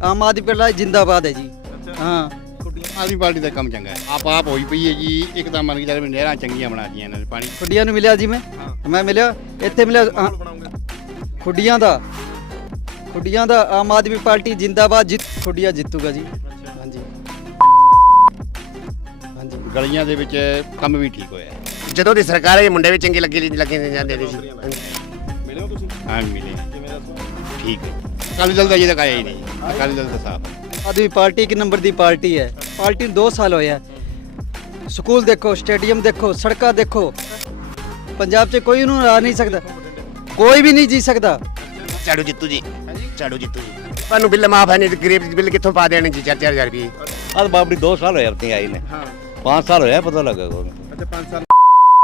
ਆਮ ਆਦਮੀ party ਜਿੰਦਾਬਾਦ ਹੈ ਜੀ। ਹਾਂ ਆਦਮੀ ਪਾਰਟੀ ਦਾ ਕੰਮ ਚੰਗਾ ਹੈ। ਆਪ ਹੋਈ ਪਈ ਹੈ ਜੀ। ਇੱਕ ਤਾਂ ਮੰਨ ਕੇ ਚੱਲ ਵੀ ਨਹਿਰਾਂ ਚੰਗੀਆਂ ਬਣਾ ਦਿੱਤੀਆਂ ਇਹਨਾਂ ਨੇ ਪਾਣੀ ਖੁੱਡੀਆਂ ਨੂੰ ਮਿਲਿਆ ਜੀ ਮੈਂ ਮਿਲਿਆ ਇੱਥੇ ਮਿਲਿਆ ਖੁੱਡੀਆਂ ਦਾ ਆਮ ਆਦਮੀ ਪਾਰਟੀ ਜਿੰਦਾਬਾਦ ਖੁੱਡੀਆਂ ਜਿੱਤੂਗਾ ਜੀ। ਹਾਂਜੀ ਹਾਂਜੀ ਗਲੀਆਂ ਦੇ ਵਿੱਚ ਕੰਮ ਵੀ ਠੀਕ ਹੋਇਆ ਹੈ। ਜਦੋਂ ਦੀ ਸਰਕਾਰ ਹੈ ਮੁੰਡੇ ਵੀ ਚੰਗੇ ਲੱਗੇ ਜਾਂਦੇ ਨੇ ਜੀ। ਮਿਲਿਓ ਤੁਸੀਂ? ਹਾਂ ਮਿਲੇ ਕਿਵੇਂ ਦੱਸੋ? ਠੀਕ ਹੈ। ਅਕਾਲੀ ਦਲ ਦਾ ਅਜੇ ਤੱਕ ਆਇਆ ਹੀ ਨਹੀਂ। ਅਕਾਲੀ ਦਲ ਦਾ ਸਾਫ ਹੈ। ਆਦਮੀ ਪਾर्टी की नंबर दी पार्टी है। पार्टी 2 साल होया। स्कूल देखो, स्टेडियम देखो, सड़क देखो। पंजाब से कोई आ नहीं सकता, कोई भी नहीं जी सकता। ਝਾੜੂ ਜਿੱਤੂ ਜੀ, ਝਾੜੂ ਜਿੱਤੂ ਜੀ। ਤੁਹਾਨੂੰ ਬਿੱਲ ਮਾਫ ਹੈ ਨਹੀਂ, ਗਰੀਬ ਬਿੱਲ ਕਿੱਥੋਂ ਪਾ ਦੇਣੇ ਜੀ 4-4 ਹਜ਼ਾਰ ਰੁਪਏ। आज बाबरी 2 साल होया अपनी आई ने। ਹਾਂ 5 साल होया पता लगेगा। ਅੱਛਾ 5 ਸਾਲ।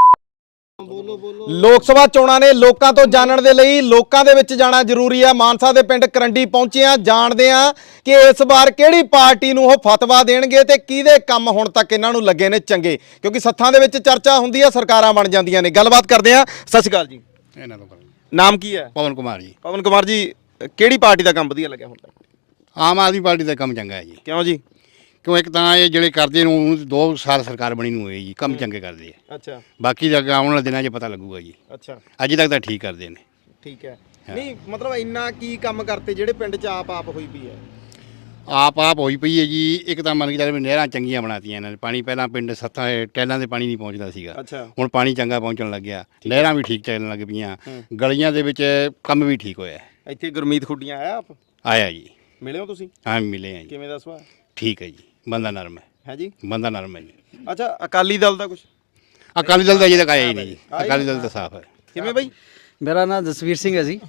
ਲੋਕ ਸਭਾ ਚੋਣਾਂ ਨੇ ਲੋਕਾਂ ਤੋਂ ਜਾਣਨ ਦੇ ਲਈ ਲੋਕਾਂ ਦੇ ਵਿੱਚ ਜਾਣਾ ਜ਼ਰੂਰੀ ਹੈ। ਮਾਨਸਾ ਦੇ ਪਿੰਡ ਕਰੰਡੀ ਪਹੁੰਚੇ ਆ, ਜਾਣਦੇ ਆ ਕਿ ਇਸ ਵਾਰ ਕਿਹੜੀ ਪਾਰਟੀ ਨੂੰ ਉਹ ਫਤਵਾ ਦੇਣਗੇ ਤੇ ਕਿਹਦੇ ਕੰਮ ਹੁਣ ਤੱਕ ਇਹਨਾਂ ਨੂੰ ਲੱਗੇ ਨੇ ਚੰਗੇ, ਕਿਉਂਕਿ ਸੱਥਾਂ ਦੇ ਵਿੱਚ ਚਰਚਾ ਹੁੰਦੀ ਹੈ, ਸਰਕਾਰਾਂ ਬਣ ਜਾਂਦੀਆਂ ਨੇ। ਗੱਲਬਾਤ ਕਰਦੇ ਆ। ਸਤਿ ਸ਼੍ਰੀ ਅਕਾਲ ਜੀ। ਇਹਨਾਂ ਤੋਂ ਨਾਮ ਕੀ ਹੈ? ਪਵਨ ਕੁਮਾਰ ਜੀ। ਪਵਨ ਕੁਮਾਰ ਜੀ, ਕਿਹੜੀ ਪਾਰਟੀ ਦਾ ਕੰਮ ਵਧੀਆ ਲੱਗਿਆ ਹੁਣ ਤੱਕ? ਆਮ ਆਦਮੀ ਪਾਰਟੀ ਦਾ ਕੰਮ ਚੰਗਾ ਹੈ ਜੀ। ਕਿਉਂ ਜੀ? ਕਿਉਂ ਇੱਕ ਤਾਂ ਇਹ ਜਿਹੜੇ ਕਰਦੇ ਨੂੰ 2 ਸਾਲ ਸਰਕਾਰ ਬਣੀ ਨੂੰ ਹੋਏ ਜੀ, ਕੰਮ ਚੰਗੇ ਕਰਦੇ ਆ। ਅੱਛਾ ਬਾਕੀ ਦਾ ਆਉਣ ਵਾਲੇ ਦਿਨਾਂ 'ਚ ਪਤਾ ਲੱਗੂਗਾ ਜੀ। ਅੱਛਾ ਅੱਜ ਤੱਕ ਤਾਂ ਠੀਕ ਕਰਦੇ ਨੇ। ਠੀਕ ਹੈ। ਨਹੀਂ ਮਤਲਬ ਇੰਨਾ ਕੀ ਕੰਮ ਕਰਤੇ ਜਿਹੜੇ ਪਿੰਡ 'ਚ ਆਪ ਹੋਈ ਪਈ ਹੈ? ਆਪ ਹੋਈ ਪਈ ਹੈ ਜੀ। ਇੱਕ ਤਾਂ ਮੰਨ ਕੇ ਚੱਲ ਵੀ ਨਹਿਰਾਂ ਚੰਗੀਆਂ ਬਣਾਤੀਆਂ ਇਹਨਾਂ ਨੇ। ਪਾਣੀ ਪਹਿਲਾਂ ਪਿੰਡ ਸੱਥਾਂ ਟੈਲਾਂ ਦੇ ਪਾਣੀ ਨਹੀਂ ਪਹੁੰਚਦਾ ਸੀਗਾ, ਅੱਛਾ ਹੁਣ ਪਾਣੀ ਚੰਗਾ ਪਹੁੰਚਣ ਲੱਗਿਆ। ਨਹਿਰਾਂ ਵੀ ਠੀਕ ਚੱਲਣ ਲੱਗ ਪਈਆਂ। ਗਲੀਆਂ ਦੇ ਵਿੱਚ ਕੰਮ ਵੀ ਠੀਕ ਹੋਇਆ। ਇੱਥੇ ਗੁਰਮੀਤ ਖੁੱਡੀਆਂ ਆਇਆ ਆਪ? ਆਇਆ ਜੀ। ਮਿਲਿਓ ਤੁਸੀਂ? ਹਾਂ ਮਿਲੇ ਆ ਜੀ। ਕਿਵੇਂ ਦਾ ਸੁਭਾਅ? ਠੀਕ ਹੈ ਜੀ। ਬੰਦਾ ਨਰਮ ਹੈ। ਹੈ ਜੀ? ਬੰਦਾ ਨਰਮ ਹੈ ਜੀ। ਅੱਛਾ ਅਕਾਲੀ ਦਲ ਦਾ ਕੁਝ? ਅਕਾਲੀ ਦਲ ਦਾ ਅਜੇ ਤੱਕ ਆਇਆ ਹੀ ਨਹੀਂ ਜੀ। ਅਕਾਲੀ ਦਲ ਤਾਂ ਸਾਫ ਹੈ। ਕਿਵੇਂ ਬਈ? मेरा नाम जसवीर सिंह है जी।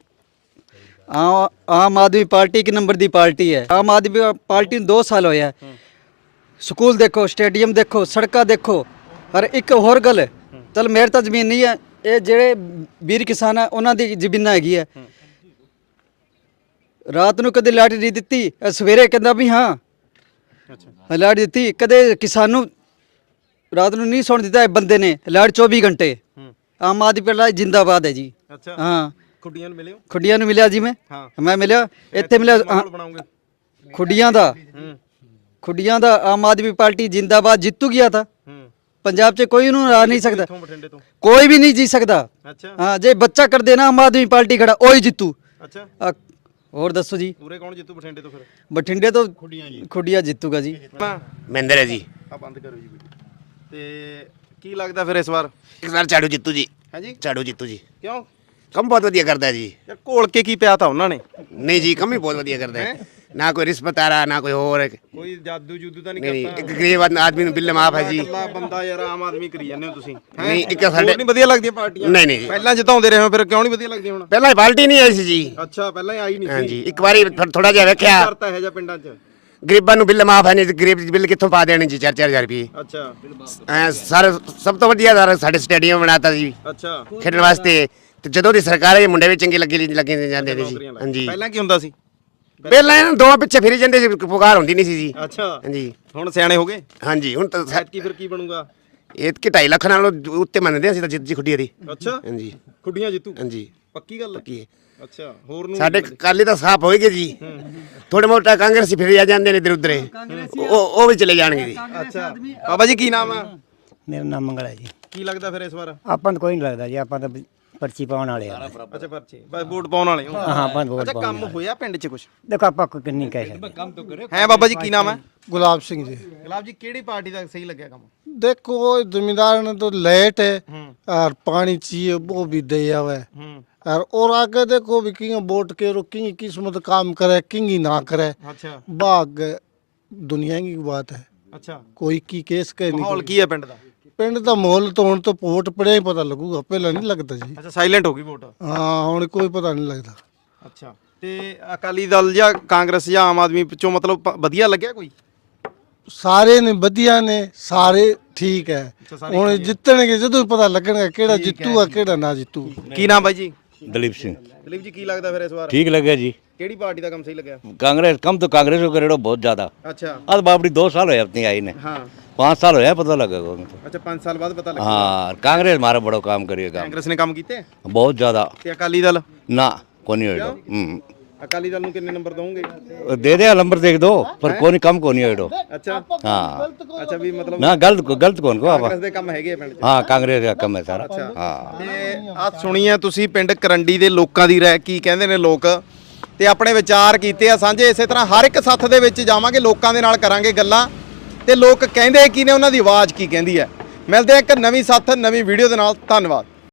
आम आदमी पार्टी की नंबर दी पार्टी है। आम आदमी पार्टी 2 साल होया। स्कूल देखो, स्टेडियम देखो, सड़क देखो। और एक होर गल, चल मेरे तो जमीन नहीं है, ये जेड़े वीर किसान है उन्हां दी जमीनां हैगी है। रात नूं कदे लाइट नहीं दित्ती, सवेरे कहंदा भी हाँ लाइट दित्ती। कदे किसान नूं रात नूं नहीं सौण दित्ता बंदे ने। लाइट 24 घंटे। आम आदमी पार्टी जिंदाबाद है जी। ਅੱਛਾ हाँ ਖੁੱਡੀਆਂ ਨੂੰ ਮਿਲਿਓ? ਖੁੱਡੀਆਂ ਨੂੰ ਮਿਲਿਆ ਜੀ ਹਾਂ ਮੈਂ ਮਿਲਿਆ ਇੱਥੇ ਮਿਲਿਆ ਬਣਾਉਂਗੇ ਖੁੱਡੀਆਂ ਦਾ ਆਮ ਆਦਮੀ ਪਾਰਟੀ ਜਿੰਦਾਬਾਦ ਜਿੱਤੂ ਗਿਆ था। पंजाब से कोई आ नहीं सकता, ਬਠਿੰਡੇ ਤੋਂ? कोई भी नहीं जी सकता। ਅੱਛਾ हाँ जे बच्चा कर देना आम आदमी पार्टी खड़ा वही जितू। ਅੱਛਾ और दसो जी ਪੂਰੇ ਕੌਣ ਜਿੱਤੂ ਬਠਿੰਡੇ ਤੋਂ ਫਿਰ? बठिंडे तो खुडिया जितूगा जी। ਮਹਿੰਦਰ ਹੈ ਜੀ। ਆ ਬੰਦ ਕਰੋ ਜੀ ਤੇ ਕੀ ਲੱਗਦਾ ਫਿਰ ਇਸ ਵਾਰ? ਇਸ ਵਾਰ ਝਾੜੂ ਜਿੱਤੂ ਜੀ। ਹੈ ਜੀ? ਝਾੜੂ ਜਿੱਤੂ ਜੀ। ਕਿਉਂ? ਕੰਮ ਬਹੁਤ ਵਧੀਆ ਕਰਦਾ ਹੈ ਜੀ। ਯਾਰ ਘੋਲ ਕੇ ਕੀ ਪਿਆ ਤਾਂ ਉਹਨਾਂ ਨੇ? ਨਹੀਂ ਜੀ, ਕੰਮ ਹੀ ਬਹੁਤ ਵਧੀਆ ਕਰਦਾ ਹੈ। ਨਾ ਕੋਈ ਰਿਸ਼ਵਤ ਆ ਰਹਾ, ਨਾ ਕੋਈ ਹੋਰ। ਕੋਈ ਜਾਦੂ ਜੂਦੂ ਤਾਂ ਨਹੀਂ ਇੱਕ ਗਰੀਬ ਆਦਮੀ ਨੂੰ ਬਿੱਲ ਮਾਫ ਹੈ ਜੀ। ਇਕੱਲਾ ਬੰਦਾ ਯਾਰ ਆਮ ਆਦਮੀ ਕਰੀ ਜਾਂਦੇ ਹੋ ਤੁਸੀਂ। ਨਹੀਂ ਇੱਕ ਸਾਡੇ ਨਹੀਂ ਵਧੀਆ ਲੱਗਦੀਆਂ ਪਾਰਟੀਆਂ? ਨਹੀਂ ਨਹੀਂ ਜੀ। ਪਹਿਲਾਂ ਜਿਤਾਉਂਦੇ ਰਹੇ ਹੋ, ਫਿਰ ਕਿਉਂ ਨਹੀਂ ਵਧੀਆ ਲੱਗਦੀਆਂ ਹੁਣ? ਪਹਿਲਾਂ ਪਾਰਟੀ ਨਹੀਂ ਆਈ ਸੀ ਜੀ। ਅੱਛਾ ਪਹਿਲਾਂ ਹੀ ਆਈ ਨਹੀਂ ਸੀ। ਹਾਂਜੀ ਇੱਕ ਵਾਰੀ ਥੋੜਾ ਜਿਹਾ ਵੇਖਿਆ। ਕਰਤਾ ਹੈ ਜਾਂ ਪਿੰਡਾਂ 'ਚ? ਗਰੀਬਾਂ ਨੂੰ ਬਿੱਲ ਮਾਫ ਹੈ ਨਹੀਂ, ਗਰੀਬ ਬਿੱਲ ਕਿੱਥੋਂ ਪਾ ਦੇਣੇ ਜੀ 4-4 ਹਜ਼ਾਰ ਰੁਪਏ। ਅੱਛਾ ਸਰ ਸਭ ਤੋਂ ਵਧੀਆ ਸਾਡੇ ਸਟੇਡੀਅਮ ਬਣਾਤਾ ਜੀ ਅੱਛਾ ਖੇਡਣ ਵਾਸਤੇ। ਤੇ ਜਦੋਂ ਦੀ ਸਰਕਾਰ ਹੈ ਮੁੰਡੇ ਵੀ ਚੰਗੇ ਲੱਗੇ ਜਾਂਦੇ ਨੇ ਜੀ। ਹਾਂਜੀ ਪਹਿਲਾਂ ਕੀ ਹੁੰਦਾ ਸੀ? ਪਹਿਲਾਂ ਇਹਨਾਂ ਦੋਵਾਂ ਪਿੱਛੇ ਫਿਰੀ ਜਾਂਦੇ ਸੀ, ਪੁਕਾਰ ਹੁੰਦੀ ਨਹੀਂ ਸੀ ਜੀ। ਅੱਛਾ ਹਾਂਜੀ ਹੁਣ ਸਿਆਣੇ ਹੋ ਗਏ? ਹਾਂਜੀ ਹੁਣ ਤਾਂ ਕੀ ਫਿਰ ਕੀ ਬਣੂਗਾ? ਇਹ ਕਿ 2.5 ਲੱਖ ਨਾਲੋਂ ਉੱਤੇ ਮੰਨਦੇ ਅਸੀਂ ਤਾਂ ਜਿੱਤ ਜੀ ਖੁੱਡੀ ਦੀ। ਅੱਛਾ ਹਾਂਜੀ ਖੁੱਡੀਆਂ ਜਿੱਤੂ? ਹਾਂਜੀ ਪੱਕੀ ਗੱਲ ਹੈ? ਕੀ ਹੈ ਅੱਛਾ ਹੋਰ ਨੂੰ ਸਾਡੇ ਕਾਲੀ ਤਾਂ ਸਾਫ ਹੋਏਗੇ ਜੀ। ਥੋੜੇ ਮੋਟਾ ਕਾਂਗਰਸੀ ਫਿਰ ਆ ਜਾਂਦੇ ਨੇ ਇਧਰ ਉਧਰੇ, ਉਹ ਵੀ ਚਲੇ ਜਾਣਗੇ ਜੀ। ਅੱਛਾ ਬਾਬਾ ਜੀ ਕੀ ਨਾਮ ਆ? ਮੇਰਾ ਨਾਮ ਮੰਗਲ ਹੈ ਜੀ। ਕੀ ਲੱਗਦਾ ਫਿਰ ਇਸ ਵਾਰ? ਆਪਾਂ ਨੂੰ ਕੋਈ ਨਹੀਂ ਲੱਗਦਾ ਜੀ, ਆਪਾਂ ਤਾਂ ਪਰਚੀ ਪਾਉਣ ਵਾਲੇ ਆ। ਅੱਛਾ ਪਰਚੀ ਬਸ ਵੋਟ ਪਾਉਣ ਵਾਲੇ ਹੋ? ਹਾਂ ਆਪਾਂ ਵੋਟ ਅੱਛਾ ਪਾਉਣ ਕੰਮ ਹੋਇਆ ਪਿੰਡ 'ਚ ਕੁਝ? ਦੇਖੋ ਆਪਾਂ ਕੋਈ ਕਿੰਨੀ ਕਹਿ ਸਕਦੇ। ਹੈ ਬਾਬਾ ਜੀ ਕੀ ਨਾਮ ਹੈ? गुलाब सिंह जी। ਗੁਲਾਬ ਜੀ ਕਿਹੜੀ ਪਾਰਟੀ ਦਾ ਸਹੀ ਲੱਗਿਆ ਕੰਮ? देखो जमींदार ने तो लेट है और पानी चाहिए वो भी दिया हुआ है। और आगे देखो भी किंग वोट के रो किंग किस्मत काम करे किंग ही ना करे। ਅੱਛਾ बाग दुनिया की बात है, ਅੱਛਾ कोई की केस कह ਮਾਹੌਲ नहीं। ਕੀ ਹੈ ਪਿੰਡ ਦਾ? पिंड का माहौल तो हुण तो वोट पड़े ही पता लगूगा, पहला नहीं लगता जी। ਅੱਛਾ ਸਾਇਲੈਂਟ ਹੋ ਗਈ ਵੋਟ? हाँ हुण कोई पता नहीं लगता। ਅੱਛਾ ਤੇ ਅਕਾਲੀ ਦਲ ਜਾਂ ਕਾਂਗਰਸ ਜਾਂ ਆਮ ਆਦਮੀ ਵਿੱਚੋਂ ਮਤਲਬ ਵਧੀਆ ਲੱਗਿਆ ਕੋਈ? सारे ने वधिया ने, सारे ठीक है। हुण जितणगे जदों पता लगणगा केड़ा जितूगा केड़ा ना जितू। ਕੀ ਨਾਮ ਬਾਈ ਜੀ? दलीप सिंह ਦਲੀਪ ਜੀ ਕੀ ਲੱਗਦਾ ਫਿਰ ਇਸ ਵਾਰ? ठीक लगे जी। ਕਿਹੜੀ ਪਾਰਟੀ ਦਾ ਕੰਮ ਸਹੀ ਲੱਗਿਆ? कांग्रेस कम तो कांग्रेस को करेड़ो बहुत ज्यादा। ਅੱਛਾ आज बाबरी 2 साल होया अपनी आई ने। ਹਾਂ 5 साल होया पता लगेगा उनको। ਅੱਛਾ 5 ਸਾਲ ਬਾਅਦ ਪਤਾ ਲੱਗਿਆ। हाँ कांग्रेस हमारा बड़ा काम करिएगा, ਕਾਂਗਰਸ ਨੇ ਕੰਮ ਕੀਤੇ बहुत ज्यादा। ਤੇ ਅਕਾਲੀ ਦਲ? ना कोनी होएगा। ਅਕਾਲੀ ਦਲ ਨੂੰ ਕਿੰਨੇ ਨੰਬਰ ਦੋਗੇ? दे दे नंबर देख दो पर कोई कम को नहीं एडो ਅੱਛਾ हाँ ਅੱਛਾ ਵੀ ਮਤਲਬ ना गलत कौन को आप ਕਾਂਗਰਸ ਦੇ ਕੰਮ ਹੈਗੇ ਆ ਪਿੰਡ 'ਚ। हाँ कांग्रेस का कम है सारा हाँ ਤੇ ਆ ਸੁਣੀਏ ਤੁਸੀਂ ਪਿੰਡ ਕਰੰਡੀ ਦੇ ਲੋਕਾਂ ਦੀ ਰਾਏ ਕੀ ਕਹਿੰਦੇ ਨੇ ਲੋਕ ਤੇ ਆਪਣੇ ਵਿਚਾਰ ਕੀਤੇ ਆ ਸਾਂਝੇ। ਇਸੇ ਤਰ੍ਹਾਂ ਹਰ ਇੱਕ ਸੱਥ ਦੇ ਵਿੱਚ ਜਾਵਾਂਗੇ, ਲੋਕਾਂ ਦੇ ਨਾਲ ਕਰਾਂਗੇ ਗੱਲਾਂ ਤੇ ਲੋਕ ਕਹਿੰਦੇ ਕੀ ਨੇ, ਉਹਨਾਂ ਦੀ ਆਵਾਜ਼ ਕੀ ਕਹਿੰਦੀ ਹੈ। ਮਿਲਦੇ ਆ ਇੱਕ ਨਵੀਂ ਸੱਥ ਨਵੀਂ ਵੀਡੀਓ ਦੇ ਨਾਲ। ਧੰਨਵਾਦ।